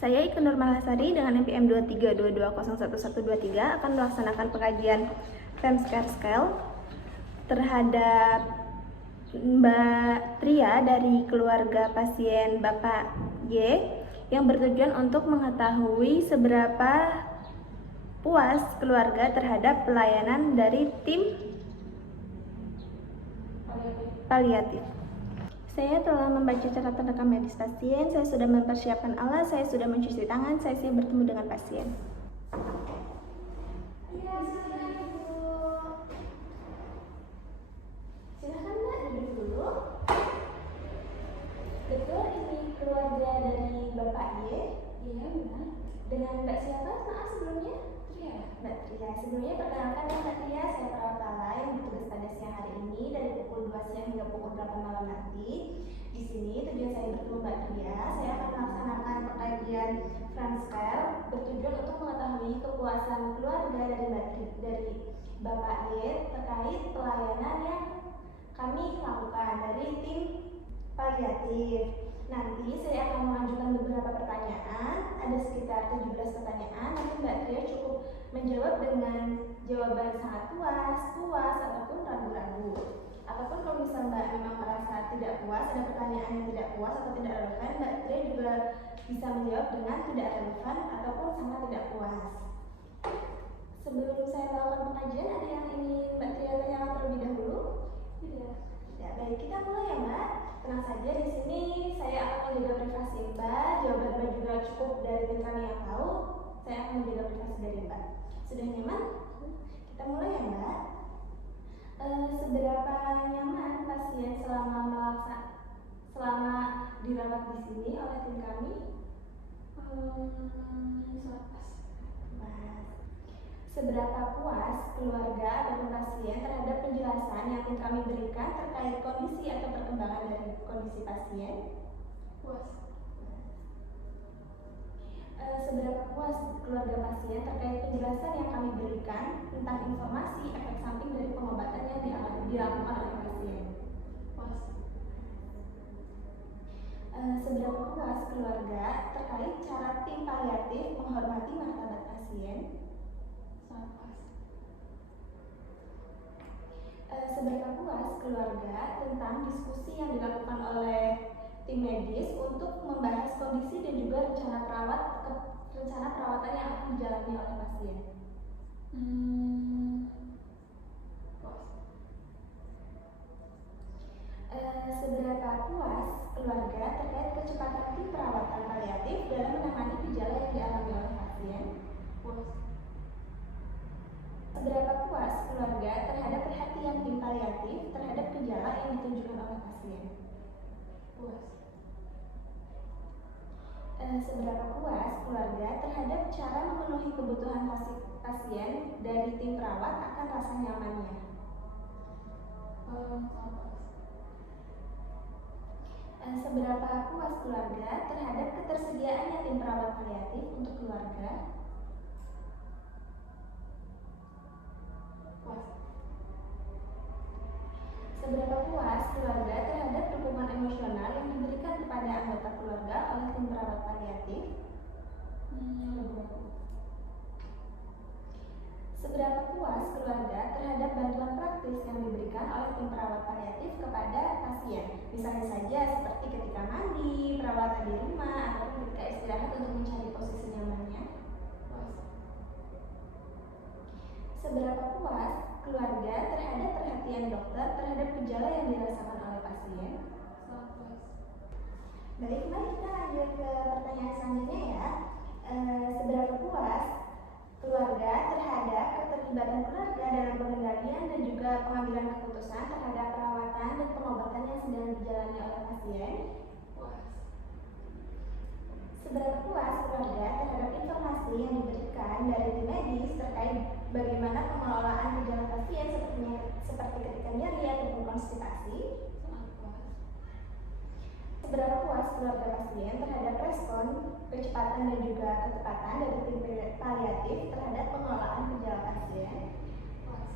Saya Ika Nurmalhasari dengan NPM 2322011123 akan melaksanakan pengajian Femcare Scale terhadap Mbak Tria dari keluarga pasien Bapak Y yang bertujuan untuk mengetahui seberapa puas keluarga terhadap pelayanan dari tim paliatif. Saya telah membaca catatan rekam medis pasien, saya sudah mempersiapkan alat, saya sudah mencuci tangan, saya siap bertemu dengan pasien. Ya, silakan Ibu. Silakan Mbak, duduk dulu. Betul, ini keluarga dari Bapak Y? Iya, benar. Dengan Mbak siapa? Maaf sebelumnya? Tria. Mbak Tria. Sebelumnya perkenalkan ya Mbak Tria, saya perawat Lala yang bertugas pada siang hari ini dari pukul 2 siang hingga pukul 8 malam nanti. Di sini tujuan saya bertemu Mbak Tria, saya akan melaksanakan pengajian Femcare bertujuan untuk mengetahui kepuasan keluarga dari Bapak Y terkait pelayanan yang kami lakukan dari tim paliatif. Nanti saya akan mengajukan beberapa pertanyaan, ada sekitar 17 pertanyaan. Nanti Mbak Tria cukup menjawab dengan jawaban sangat puas, ataupun ragu-ragu. Ataupun kalau misal Mbak memang merasa tidak puas, ada pertanyaan yang tidak puas atau tidak relevan, Mbak Tria juga bisa menjawab dengan tidak relevan ataupun sangat tidak puas. Sebelum saya melakukan pengajian, ada yang ingin Mbak Tria tanyakan terlebih dahulu? Tidak. Ya, baik, kita mulai ya Mbak. Tenang saja, di sini saya akan menjaga privasi Mbak. Jawaban Mbak juga cukup dari tim kami yang tahu. Saya akan menjaga privasi dari Mbak. Sudah nyaman? Kita mulai ya Mbak. Seberapa nyaman pasien selama dirawat di sini oleh tim kami? Seberapa puas keluarga dan pasien terhadap penjelasan yang tim kami berikan terkait kondisi atau perkembangan dari kondisi pasien? Puas. Seberapa puas keluarga pasien terkait penjelasan yang kami berikan tentang informasi efek samping dari pengobatan yang dilakukan oleh pasien? Puas. Seberapa puas keluarga terkait cara tim paliatif menghormati martabat pasien? Sangat puas. Seberapa puas keluarga tentang diskusi yang dilakukan oleh tim medis untuk membahas kondisi dan juga rencana perawatan yang akan dijalani oleh pasien? Puas. Seberapa puas keluarga terkait kecepatan tim perawatan paliatif dalam menangani gejala yang dialami oleh pasien? Puas. Seberapa puas keluarga terhadap perhatian tim paliatif terhadap gejala yang ditunjukkan oleh pasien? Puas. Seberapa puas keluarga terhadap cara memenuhi kebutuhan pasien dari tim perawat akan rasa nyamannya? Seberapa puas keluarga terhadap ketersediaannya tim perawat paliatif untuk keluarga? Puas. Seberapa puas keluarga terhadap dukungan emosional yang diberikan kepada anggota keluarga oleh tim perawat paliatif? Seberapa puas keluarga terhadap bantuan praktis yang diberikan oleh tim perawat paliatif kepada pasien? Misalnya saja seperti ketika mandi, perawatan di rumah, atau ketika istirahat untuk mencari posisi nyamannya? Puas. Seberapa puas keluarga terhadap perhatian dokter terhadap gejala yang dirasakan oleh pasien? Sangat puas. Baik, mari kita lanjut ke pertanyaan selanjutnya ya. Seberapa puas keluarga terhadap keterlibatan keluarga dalam pengendalian dan juga pengambilan keputusan terhadap perawatan dan pengobatan yang sedang dijalani oleh pasien? Puas. Seberapa puas keluarga terhadap informasi yang diberikan dari tim medis terkait bagaimana pengelolaan gejala pasien seperti ketika nyeri ataupun konstipasi? Sangat puas. Seberapa puas keluarga pasien terhadap respon, kecepatan dan juga ketepatan dari tim paliatif terhadap pengelolaan gejala pasien? Puas.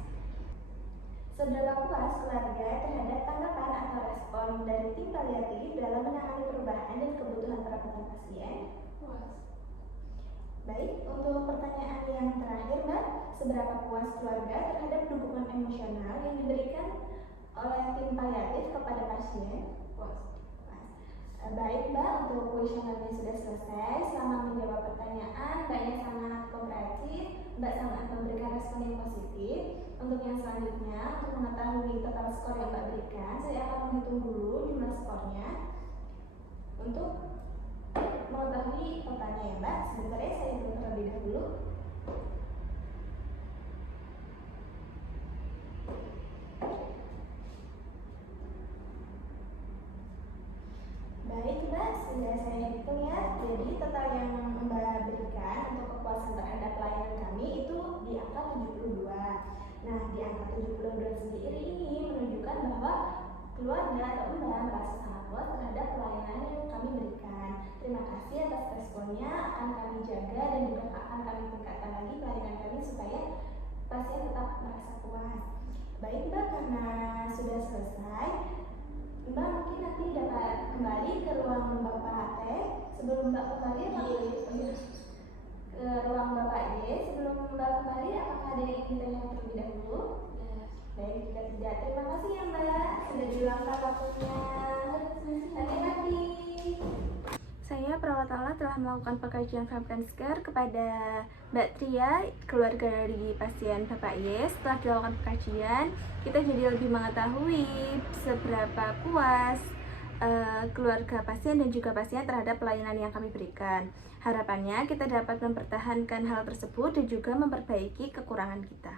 Seberapa puas keluarga terhadap tanggapan atau respon dari tim paliatif dalam menangani perubahan dan kebutuhan perawatan pasien? Puas. Baik, untuk pertanyaan yang terakhir, Mbak, seberapa puas keluarga terhadap dukungan emosional yang diberikan oleh tim paliatif kepada pasien? Puas. Baik, Mbak, untuk kuesionernya sudah selesai. Selama menjawab pertanyaan, Mbaknya sangat kooperatif, Mbak sangat memberikan respon yang positif. Untuk yang selanjutnya, untuk mengetahui total skor yang Mbak berikan, saya akan menghitung dulu jumlah skornya. Untuk mengetahui totalnya ya, Mbak, sebentar ya, saya hitung terlebih dahulu. Baik, Mbak, sudah saya hitung ya. Jadi total yang Mbak berikan untuk kepuasan terhadap pelayanan kami itu di angka 72. Nah, di angka 72 sendiri ini menunjukkan bahwa keluarga atau Mbak merasa sangat puas terhadap pelayanan yang kami berikan. Terima kasih atas responnya, akan kami jaga dan juga akan kami tingkatkan lagi pelayanan kami supaya pasien tetap merasa puas. Baik, Mbak, karena sudah selesai, Mbak mungkin nanti dapat kembali ke ruang Bapak T. Sebelum Mbak kembali, ke ruang Bapak Y. Sebelum Mbak kembali, apakah ada yang ingin ditanyakan terlebih dahulu? Baik, jika tidak, terima kasih ya Mbak, sudah diluangkan waktunya. Hati-hati. Saya perawat Allah telah melakukan pengkajian Famkenscare kepada Mbak Tria, keluarga dari pasien Bapak Y. Setelah dilakukan pengkajian, kita jadi lebih mengetahui seberapa puas keluarga pasien dan juga pasien terhadap pelayanan yang kami berikan. Harapannya kita dapat mempertahankan hal tersebut dan juga memperbaiki kekurangan kita.